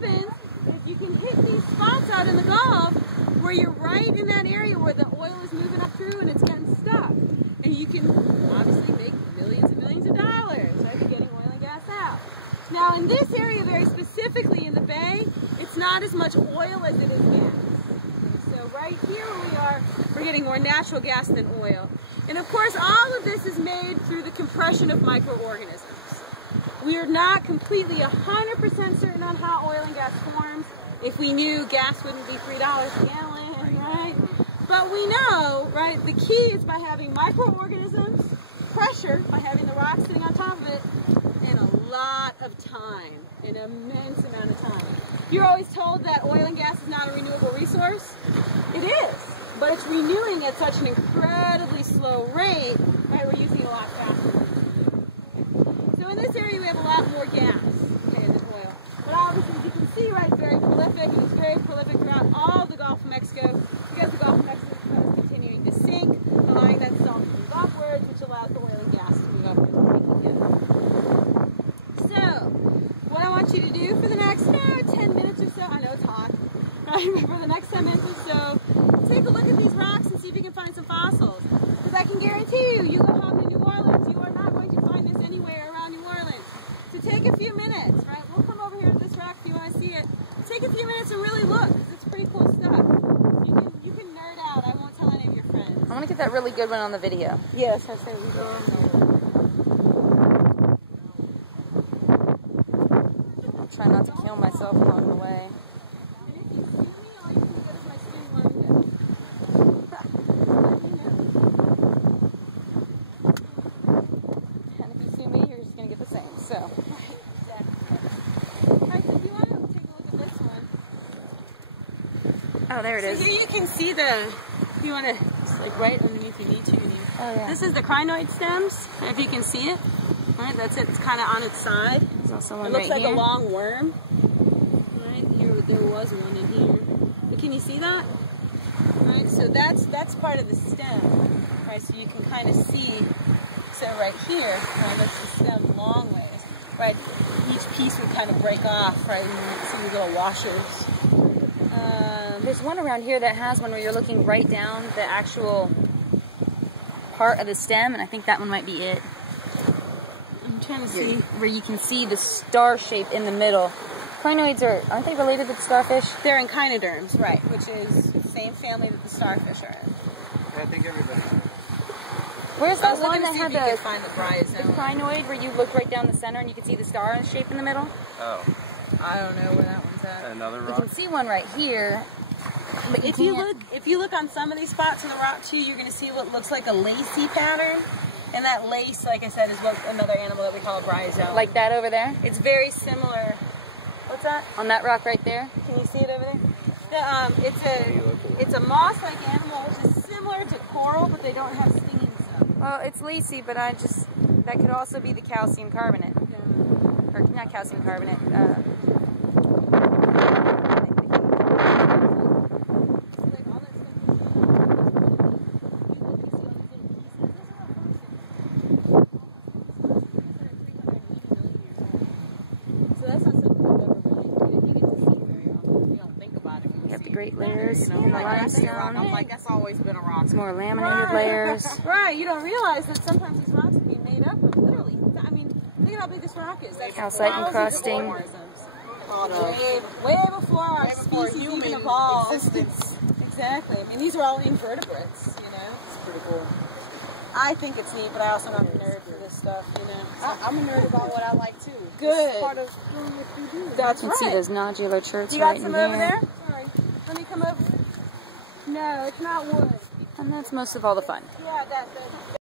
If you can hit these spots out in the Gulf where you're right in that area where the oil is moving up through and it's getting stuck, and you can obviously make millions and millions of dollars, right, by getting oil and gas out. Now in this area, very specifically in the bay, it's not as much oil as it is gas. So right here where we are, we're getting more natural gas than oil. And of course, all of this is made through the compression of microorganisms. We are not completely 100% certain on how oil and gas forms. If we knew, gas wouldn't be $3 a gallon, right? But we know, right, the key is by having microorganisms, pressure, by having the rock sitting on top of it, and a lot of time, an immense amount of time. You're always told that oil and gas is not a renewable resource. It is, but it's renewing at such an incredibly slow rate, right? We're using a lot faster. So in this area we have a lot more gas, okay, than oil. But obviously, as you can see, right, it's very prolific, and it's very prolific throughout all the Gulf of Mexico, because the Gulf of Mexico is continuing to sink, allowing that salt to move upwards, which allows the oil and gas to move upwards. So, what I want you to do for the next 10 minutes or so, I know it's hot, right, but for the next 10 minutes or so, take a look at these rocks and see if you can find some fossils. Because I can guarantee you, you go home to New Orleans, you are not going to find this anywhere around New Orleans. So take a few minutes, right? We'll come over here to this rock if you want to see it. Take a few minutes and really look, because it's pretty cool stuff. You can nerd out. I won't tell any of your friends. I want to get that really good one on the video. Yes, that's it. I'll try not to kill myself along the way. So. Oh, there it is. So here you can see the, if you want to, just like right underneath you need to. Oh, yeah. This is the crinoid stems, if you can see it. Right, that's it. It's kind of on its side. There's also one it looks right like here. a long worm. Right here, there was one in here. But can you see that? Right, so that's part of the stem. Right, so you can kind of see. So right here, right, that's the stem long ways. Right, each piece would kind of break off, right, and you can see these little washers. There's one around here that has one where you're looking right down the actual part of the stem, and I think that one might be it. I'm trying to see. Where you can see the star shape in the middle. Crinoids aren't they related to the starfish? They're echinoderms, right, which is the same family that the starfish are in. I think everybody. Where's that one that had the crinoid where you look right down the center and you can see the star shape in the middle? Oh. I don't know where that one's at. Another rock? You can see one right here. But if you look on some of these spots in the rock too, you're going to see what looks like a lacy pattern. And that lace, like I said, is what another animal that we call a bryozoa. Like that over there? It's very similar. What's that? On that rock right there? Can you see it over there? It's a moss-like animal, which is similar to coral, but they don't have stinging stuff. Well, it's lacy, but that could also be the calcium carbonate. Yeah. Or not calcium carbonate. Great layers, you know, limestone. I'm like, that's always been a rock. Some more laminated layers. Right, you don't realize that sometimes these rocks can be made up of literally. I mean, look at how big this rock is. That's calcite encrusting. Way before our species even evolved. Exactly. I mean, these are all invertebrates, you know. It's pretty cool. I think it's neat, but I also am a nerd for this stuff, you know. I'm a nerd about what I like too. Good. It's part of doing what you do. That's you right. can see those nodular cherts you right got some in over here. there? Sorry. Let me come over. No, it's not wood. And that's most of all the fun. Yeah, that's it.